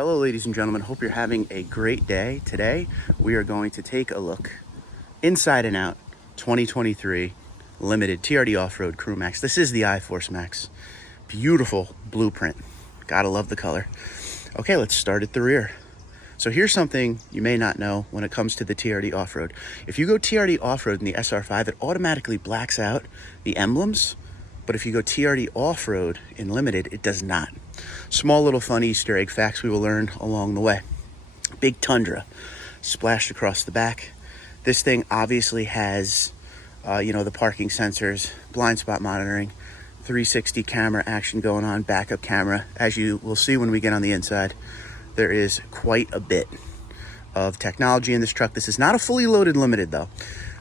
Hello ladies and gentlemen, hope you're having a great day. Today we are going to take a look inside and out 2023 limited TRD off-road Crew Max. This is the iForce Max. Beautiful blueprint. Gotta love the color. Okay, let's start at the rear. So here's something you may not know when it comes to the TRD off-road. If you go TRD off-road in the SR5, it automatically blacks out the emblems, but if you go TRD off-road in limited, it does not. Small little fun Easter egg facts we will learn along the way. Big Tundra splashed across the back. This thing obviously has, the parking sensors, blind spot monitoring, 360 camera action going on, backup camera. As you will see when we get on the inside, there is quite a bit of technology in this truck. This is not a fully loaded limited though.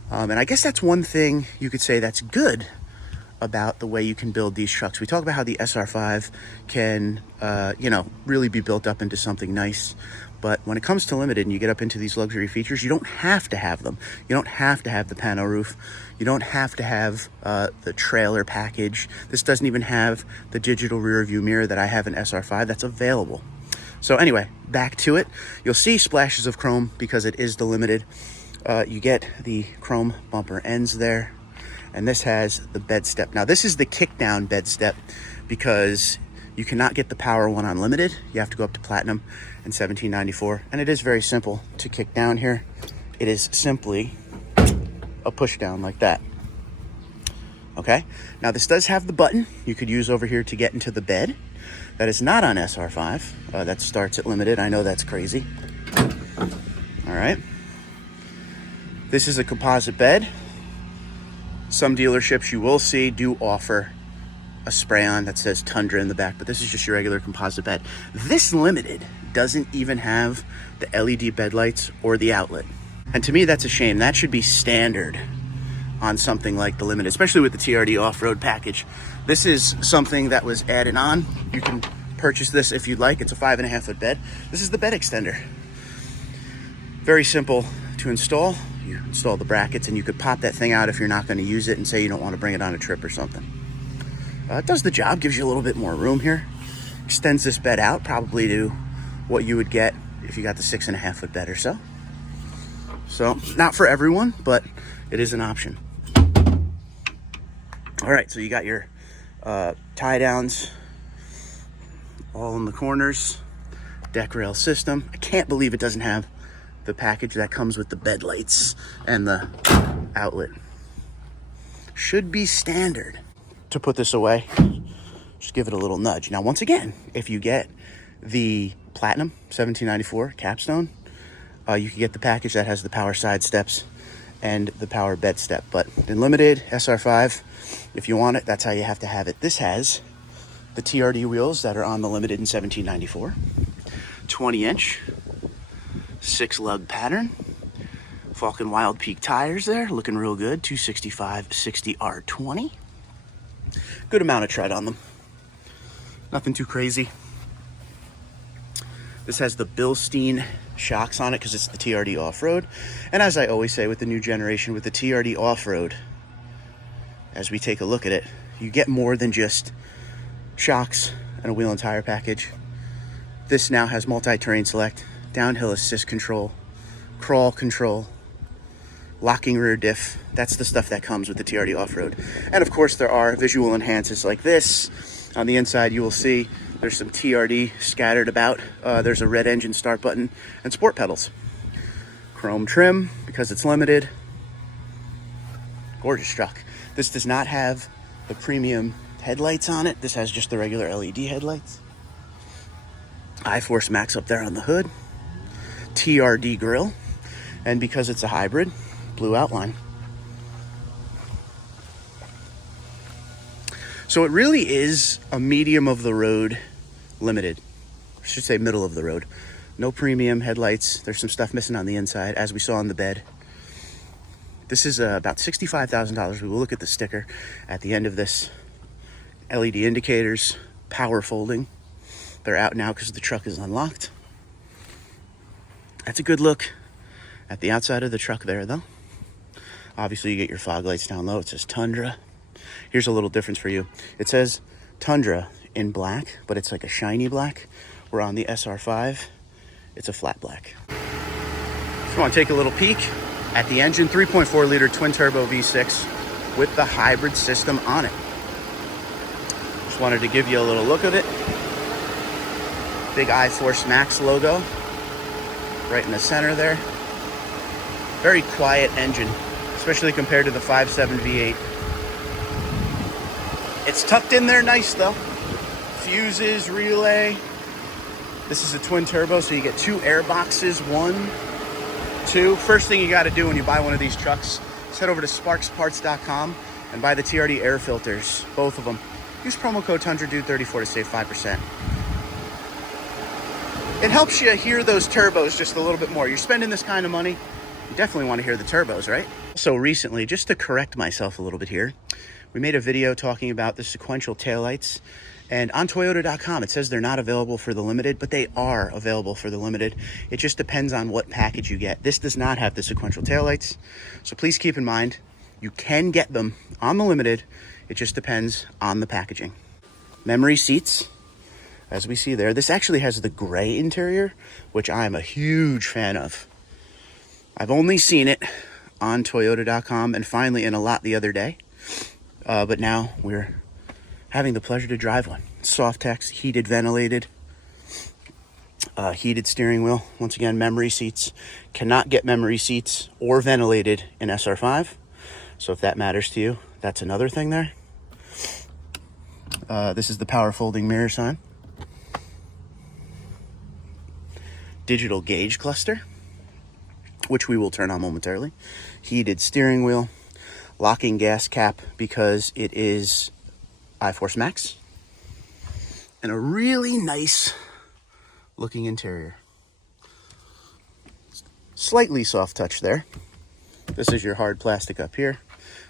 And I guess that's one thing you could say that's good about the way you can build these trucks. We talk about how the SR5 can, really be built up into something nice. But when it comes to limited and you get up into these luxury features, you don't have to have them. You don't have to have the pano roof. You don't have to have the trailer package. This doesn't even have the digital rear view mirror that I have in SR5 that's available. So anyway, back to it. You'll see splashes of chrome because it is the limited. You get the chrome bumper ends there. And this has the bed step. Now this is the kick down bed step because you cannot get the power one on limited. You have to go up to platinum and 1794. And it is very simple to kick down here. It is simply a push down like that. Okay. Now this does have the button you could use over here to get into the bed. That is not on SR5. That starts at limited. I know that's crazy. All right. This is a composite bed. Some dealerships you will see do offer a spray-on that says Tundra in the back, but this is just your regular composite bed. This limited doesn't even have the LED bed lights or the outlet. And to me, that's a shame. That should be standard on something like the limited, especially with the TRD off-road package. This is something that was added on. You can purchase this if you'd like. It's a 5.5 foot bed. This is the bed extender. Very simple to install. You install the brackets and you could pop that thing out if you're not going to use it and say you don't want to bring it on a trip or something. It does the job, gives you a little bit more room here. Extends this bed out probably to what you would get if you got the 6.5 foot bed or so. So not for everyone, but it is an option. All right, so you got your tie downs all in the corners, deck rail system. I can't believe it doesn't have the package that comes with the bed lights and the outlet. Should be standard. To put this away, just give it a little nudge. Now, once again, if you get the Platinum 1794 capstone, you can get the package that has the power side steps and the power bed step. But in limited SR5, if you want it, that's how you have to have it. This has the TRD wheels that are on the limited in 1794, 20-inch. 6-lug pattern. Falcon Wild Peak tires there, looking real good. 265 60 R20. Good amount of tread on them. Nothing too crazy. This has the Bilstein shocks on it because it's the TRD off-road. And as I always say with the new generation, with the TRD off-road, as we take a look at it, you get more than just shocks and a wheel and tire package. This now has multi-terrain select, downhill assist control, crawl control, locking rear diff. That's the stuff that comes with the TRD off-road. And of course there are visual enhancers like this. On the inside you will see there's some TRD scattered about. There's a red engine start button and sport pedals. Chrome trim because it's limited. Gorgeous truck. This does not have the premium headlights on it. This has just the regular LED headlights. iForce Max up there on the hood. TRD grille, and because it's a hybrid, blue outline. So it really is a medium of the road limited. I should say middle of the road. No premium headlights. There's some stuff missing on the inside, as we saw on the bed. This is about $65,000. We will look at the sticker at the end of this. LED indicators, power folding. They're out now because the truck is unlocked. That's a good look at the outside of the truck there, though. Obviously, you get your fog lights down low. It says Tundra. Here's a little difference for you. It says Tundra in black, but it's like a shiny black. We're on the SR5. It's a flat black. If you want to take a little peek at the engine, 3.4 liter twin turbo V6 with the hybrid system on it. Just wanted to give you a little look of it. Big iForce Max logo right in the center there. Very quiet engine, especially compared to the 5.7 V8. It's tucked in there nice though. Fuses, relay. This is a twin turbo, so you get 2 air boxes, 1, 2. First thing you gotta do when you buy one of these trucks is head over to sparksparts.com and buy the TRD air filters, both of them. Use promo code TundraDude34 to save 5%. It helps you hear those turbos just a little bit more. You're spending this kind of money, you definitely want to hear the turbos, right? So recently, just to correct myself a little bit here, we made a video talking about the sequential taillights, and on Toyota.com it says they're not available for the limited, but they are available for the limited. It just depends on what package you get. This does not have the sequential taillights, so please keep in mind you can get them on the limited. It just depends on the packaging. Memory seats, as we see there. This actually has the gray interior, which I'm a huge fan of. I've only seen it on Toyota.com and finally in a lot the other day. But now we're having the pleasure to drive one. Softex, heated, ventilated, heated steering wheel. Once again, memory seats. Cannot get memory seats or ventilated in SR5. So if that matters to you, that's another thing there. This is the power folding mirror sign. Digital gauge cluster, which we will turn on momentarily. Heated steering wheel. Locking gas cap because it is iForce Max. And a really nice looking interior. Slightly soft touch there. This is your hard plastic up here.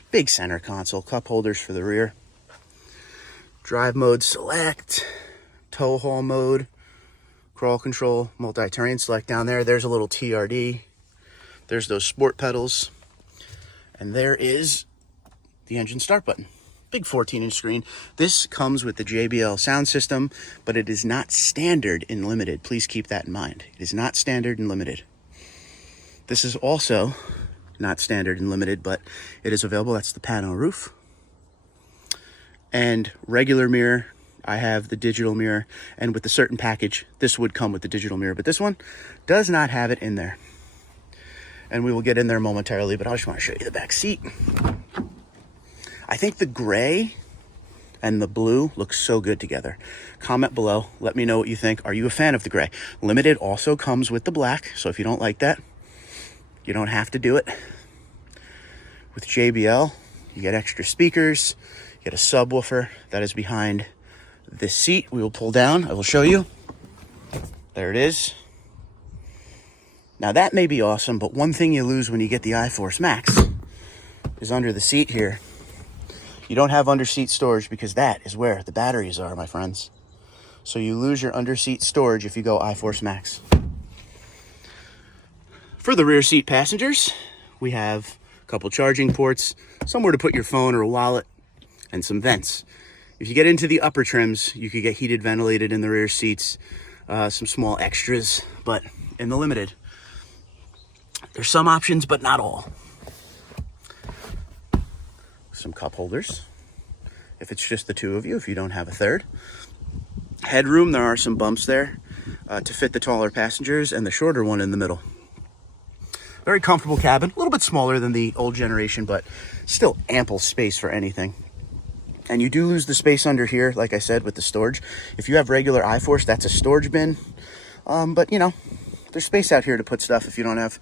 Big center console, cup holders for the rear. Drive mode select, tow haul mode, crawl control, multi-terrain select down there. There's a little TRD. There's those sport pedals. And there is the engine start button. Big 14-inch screen. This comes with the JBL sound system, but it is not standard in limited. Please keep that in mind. It is not standard in limited. This is also not standard in limited, but it is available. That's the pano roof. And regular mirror. I have the digital mirror, and with the certain package, this would come with the digital mirror, but this one does not have it in there. And we will get in there momentarily, but I just want to show you the back seat. I think the gray and the blue look so good together. Comment below. Let me know what you think. Are you a fan of the gray? Limited also comes with the black, so if you don't like that, you don't have to do it. With JBL, you get extra speakers, you get a subwoofer that is behind this seat. We will pull down. I will show you. There it is. Now that may be awesome, but one thing you lose when you get the iForce Max is under the seat here. You don't have under seat storage because that is where the batteries are, my friends. So you lose your under seat storage if you go iForce Max. For the rear seat passengers, we have a couple charging ports, somewhere to put your phone or a wallet, and some vents. If you get into the upper trims, you could get heated, ventilated in the rear seats, some small extras, but in the limited, there's some options, but not all. Some cup holders, if it's just the two of you, if you don't have a third. Headroom, there are some bumps there to fit the taller passengers and the shorter one in the middle. Very comfortable cabin, a little bit smaller than the old generation, but still ample space for anything. And you do lose the space under here, like I said, with the storage. If you have regular iForce, that's a storage bin. But, you know, there's space out here to put stuff if you don't have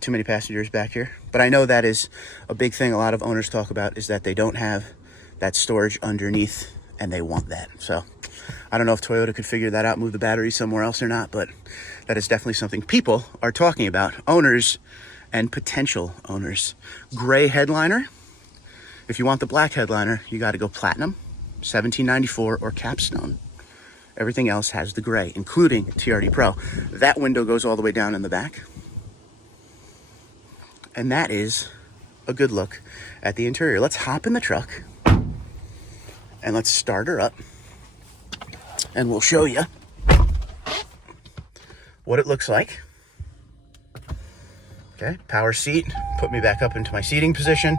too many passengers back here. But I know that is a big thing a lot of owners talk about, is that they don't have that storage underneath, and they want that. So I don't know if Toyota could figure that out, move the battery somewhere else or not, but that is definitely something people are talking about, owners and potential owners. Gray headliner. If you want the black headliner, you got to go platinum, 1794, or capstone. Everything else has the gray, including TRD Pro. That window goes all the way down in the back. And that is a good look at the interior. Let's hop in the truck and let's start her up, and we'll show you what it looks like. Okay, power seat, put me back up into my seating position.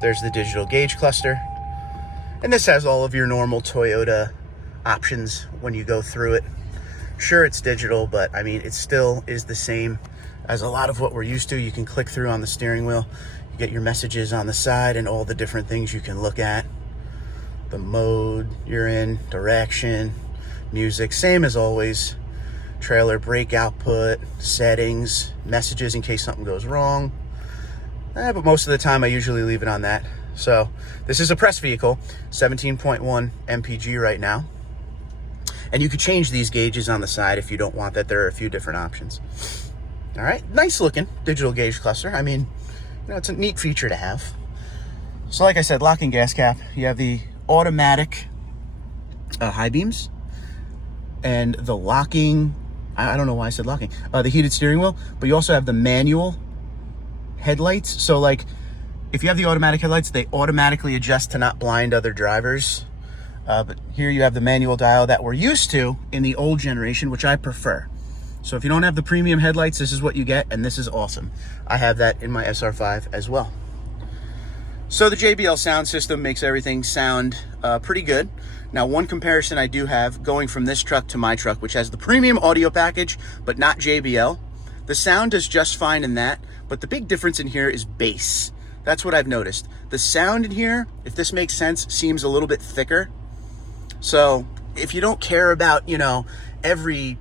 There's the digital gauge cluster. And this has all of your normal Toyota options when you go through it. Sure, it's digital, but I mean, it still is the same as a lot of what we're used to. You can click through on the steering wheel. You get your messages on the side and all the different things you can look at. The mode you're in, direction, music, same as always. Trailer brake output, settings, messages in case something goes wrong. But most of the time I usually leave it on that. So this is a press vehicle, 17.1 mpg right now. And you could change these gauges on the side if you don't want that. There are a few different options. All right, nice looking digital gauge cluster. I mean, you know, it's a neat feature to have. So like I said, locking gas cap, you have the automatic high beams and the locking, I don't know why I said locking, the heated steering wheel, but you also have the manual headlights. So like if you have the automatic headlights, they automatically adjust to not blind other drivers. But here you have the manual dial that we're used to in the old generation, which I prefer. So if you don't have the premium headlights, this is what you get, and this is awesome. I have that in my SR5 as well. So the JBL sound system makes everything sound pretty good. Now, one comparison I do have going from this truck to my truck, which has the premium audio package, but not JBL. The sound does just fine in that, but the big difference in here is bass. That's what I've noticed. The sound in here, if this makes sense, seems a little bit thicker. So if you don't care about, you know, every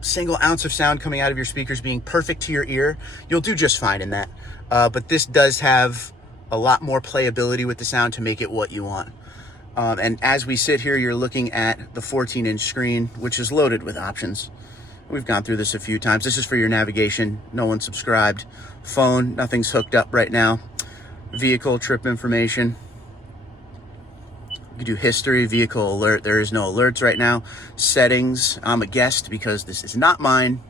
single ounce of sound coming out of your speakers being perfect to your ear, you'll do just fine in that. But this does have a lot more playability with the sound to make it what you want. And as we sit here, you're looking at the 14-inch screen, which is loaded with options. We've gone through this a few times. This is for your navigation. No one's subscribed. Phone, nothing's hooked up right now. Vehicle trip information. You can do history, vehicle alert. There is no alerts right now. Settings, I'm a guest because this is not mine.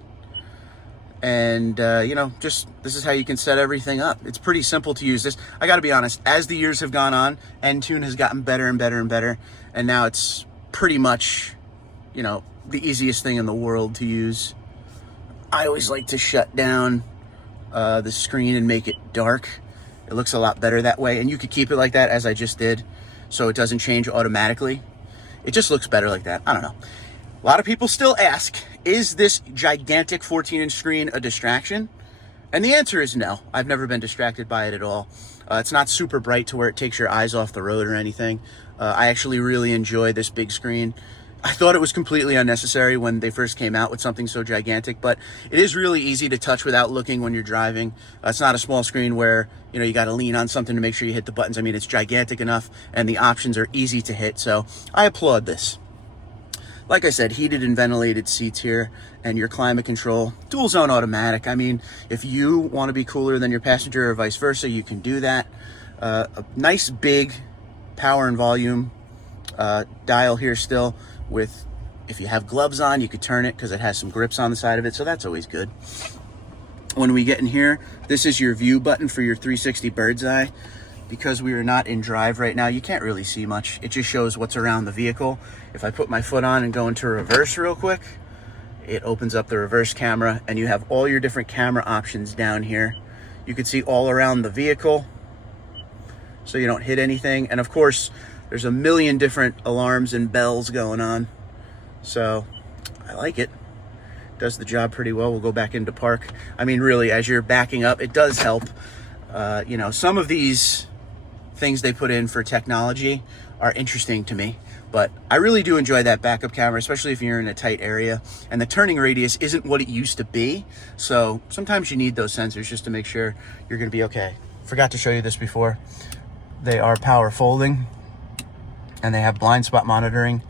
And, you know, just this is how you can set everything up. It's pretty simple to use this. I got to be honest, as the years have gone on, Entune has gotten better and better and better. And now it's pretty much, you know, the easiest thing in the world to use. I always like to shut down the screen and make it dark. It looks a lot better that way. And you could keep it like that, as I just did, so it doesn't change automatically. It just looks better like that. I don't know. A lot of people still ask, is this gigantic 14-inch screen a distraction? And the answer is no. I've never been distracted by it at all. It's not super bright to where it takes your eyes off the road or anything. I actually really enjoy this big screen. I thought it was completely unnecessary when they first came out with something so gigantic, but it is really easy to touch without looking when you're driving. It's not a small screen where, you know, you got to lean on something to make sure you hit the buttons. I mean, it's gigantic enough and the options are easy to hit, so I applaud this. Like I said, heated and ventilated seats here, and your climate control, dual zone automatic. I mean, if you want to be cooler than your passenger or vice versa, you can do that. A nice big power and volume dial here still with, if you have gloves on, you could turn it because it has some grips on the side of it, so that's always good. When we get in here, this is your view button for your 360 bird's eye. Because we are not in drive right now, you can't really see much. It just shows what's around the vehicle. If I put my foot on and go into reverse real quick, it opens up the reverse camera and you have all your different camera options down here. You can see all around the vehicle so you don't hit anything. And of course, there's a million different alarms and bells going on. So I like it. Does the job pretty well. We'll go back into park. I mean, really, as you're backing up, it does help. You know, some of these things they put in for technology are interesting to me, but I really do enjoy that backup camera, especially if you're in a tight area and the turning radius isn't what it used to be. So sometimes you need those sensors just to make sure you're going to be okay. Forgot to show you this before. They are power folding and they have blind spot monitoring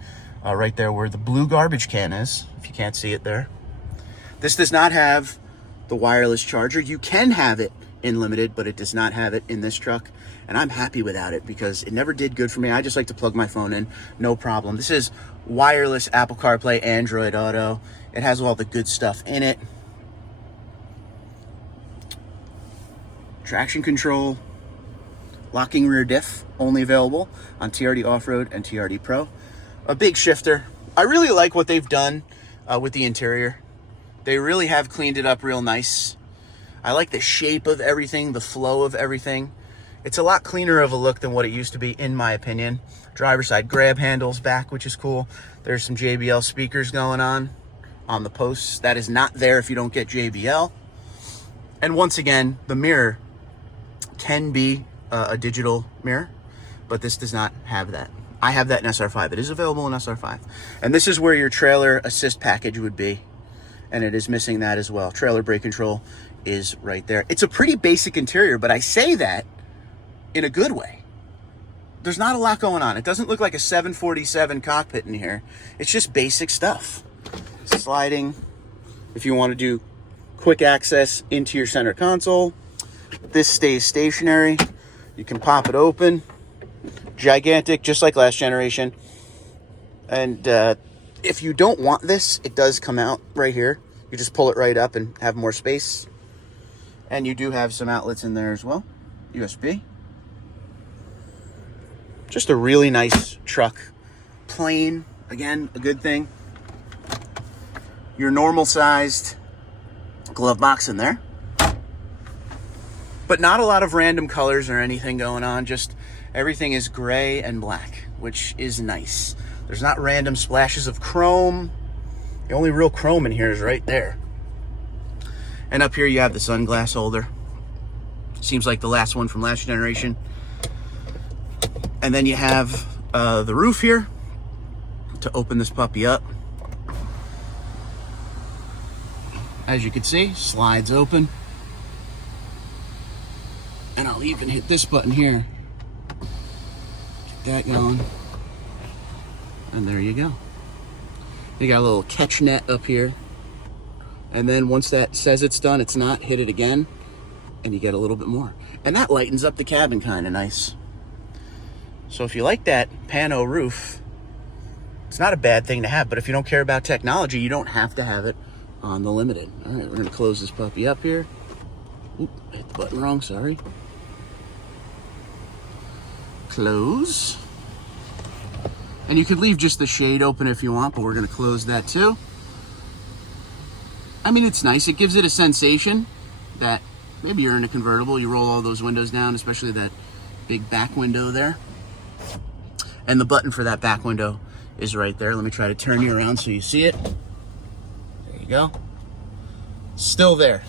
right there where the blue garbage can is, if you can't see it there. This does not have the wireless charger. You can have it in limited, but it does not have it in this truck, and I'm happy without it because it never did good for me. I just like to plug my phone in, no problem. This is wireless Apple CarPlay, Android Auto. It has all the good stuff in it. Traction control, locking rear diff, only available on TRD Off-Road and TRD Pro. A big shifter. I really like what they've done with the interior. They really have cleaned it up real nice. I like the shape of everything, the flow of everything. It's a lot cleaner of a look than what it used to be, in my opinion. Driver's side grab handles back, which is cool. There's some JBL speakers going on the posts. That is not there if you don't get JBL. And once again, the mirror can be a digital mirror, but this does not have that. I have that in SR5. It is available in SR5. And this is where your trailer assist package would be. And it is missing that as well. Trailer brake control is right there. It's a pretty basic interior, but I say that in a good way. There's not a lot going on. It doesn't look like a 747 cockpit in here. It's just basic stuff. Sliding, if you want to do quick access into your center console. This stays stationary. You can pop it open. Gigantic, just like last generation. And if you don't want this, it does come out right here. You just pull it right up and have more space. And you do have some outlets in there as well. USB. Just a really nice truck. Plain, again, a good thing. Your normal sized glove box in there. But not a lot of random colors or anything going on. Just everything is gray and black, which is nice. There's not random splashes of chrome. The only real chrome in here is right there. And up here you have the sunglass holder. Seems like the last one from last generation. And then you have the roof here to open this puppy up. As you can see, slides open. And I'll even hit this button here. Get that going. And there you go. You got a little catch net up here. And then once that says it's done, it's not, hit it again, and you get a little bit more. And that lightens up the cabin kind of nice. So if you like that pano roof, it's not a bad thing to have, but if you don't care about technology, you don't have to have it on the Limited. All right, we're gonna close this puppy up here. Oop, hit the button wrong, sorry. Close. And you could leave just the shade open if you want, but we're gonna close that too. I mean, it's nice. It gives it a sensation that maybe you're in a convertible. You roll all those windows down, especially that big back window there. And the button for that back window is right there. Let me try to turn you around so you see it. There you go. Still there.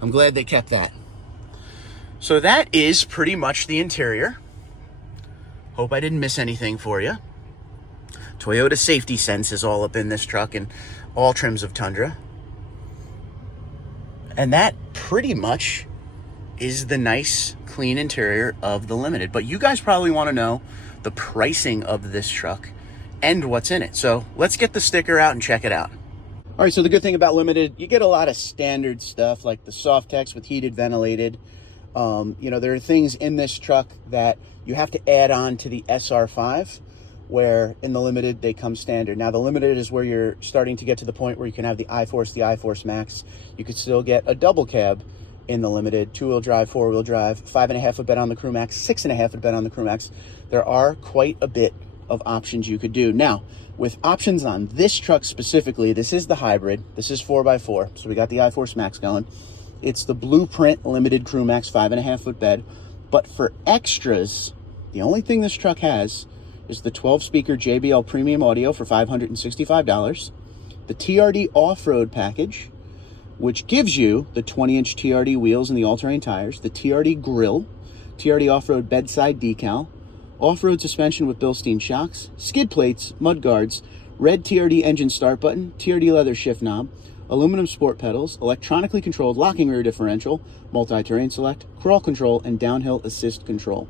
I'm glad they kept that. So that is pretty much the interior. Hope I didn't miss anything for you. Toyota Safety Sense is all up in this truck and all trims of Tundra. And that pretty much is the nice, clean interior of the Limited. But you guys probably want to know the pricing of this truck and what's in it. So let's get the sticker out and check it out. All right, so the good thing about Limited, you get a lot of standard stuff like the Softex with heated, ventilated. You know, there are things in this truck that you have to add on to the SR5, where in the Limited they come standard. Now the Limited is where you're starting to get to the point where you can have the iForce Max. You could still get a double cab in the Limited, 2-wheel drive, 4-wheel drive, 5.5 foot bed on the Crew Max, 6.5 foot bed on the Crew Max. There are quite a bit of options you could do. Now, with options on this truck specifically, this is the hybrid. This is 4x4, so we got the iForce Max going. It's the Blueprint Limited Crew Max 5.5 foot bed. But for extras, the only thing this truck has is the 12-speaker JBL Premium Audio for $565, the TRD Off-Road Package, which gives you the 20-inch TRD wheels and the all-terrain tires, the TRD Grill, TRD Off-Road Bedside Decal, off-road suspension with Bilstein shocks, skid plates, mud guards, red TRD engine start button, TRD leather shift knob, aluminum sport pedals, electronically controlled locking rear differential, multi-terrain select, crawl control, and downhill assist control.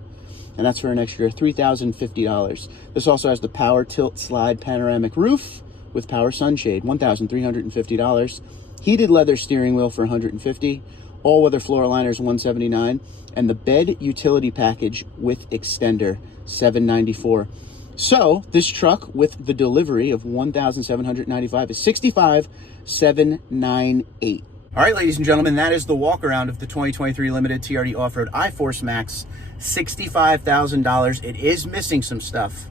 And that's for an extra $3,050. This also has the power tilt slide panoramic roof with power sunshade, $1,350. Heated leather steering wheel for $150. All-weather floor liners, $179. And the bed utility package with extender, $794. So this truck with the delivery of $1,795 is $65,798. All right, ladies and gentlemen, that is the walk around of the 2023 Limited TRD Off-Road iForce Max. $65,000. It is missing some stuff.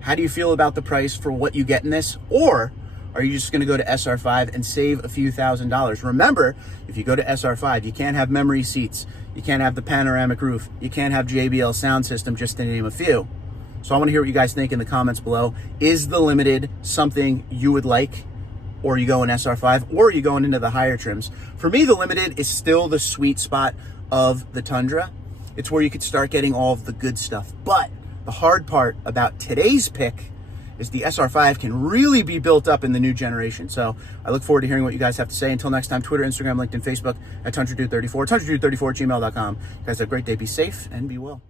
How do you feel about the price for what you get in this? Or Are you just going to go to SR5 and save a few $1,000s? Remember, if you go to SR5, you can't have memory seats, you can't have the panoramic roof, you can't have JBL sound system, just to name a few. So I want to hear what you guys think in the comments below. Is the Limited something you would like? Or are you going SR5? Or are you going into the higher trims? For me, the Limited is still the sweet spot of the Tundra. It's where you could start getting all of the good stuff. But the hard part about today's pick is the SR5 can really be built up in the new generation. So I look forward to hearing what you guys have to say. Until next time, Twitter, Instagram, LinkedIn, Facebook at TundraDude34, TundraDude34@gmail.com. You guys have a great day. Be safe and be well.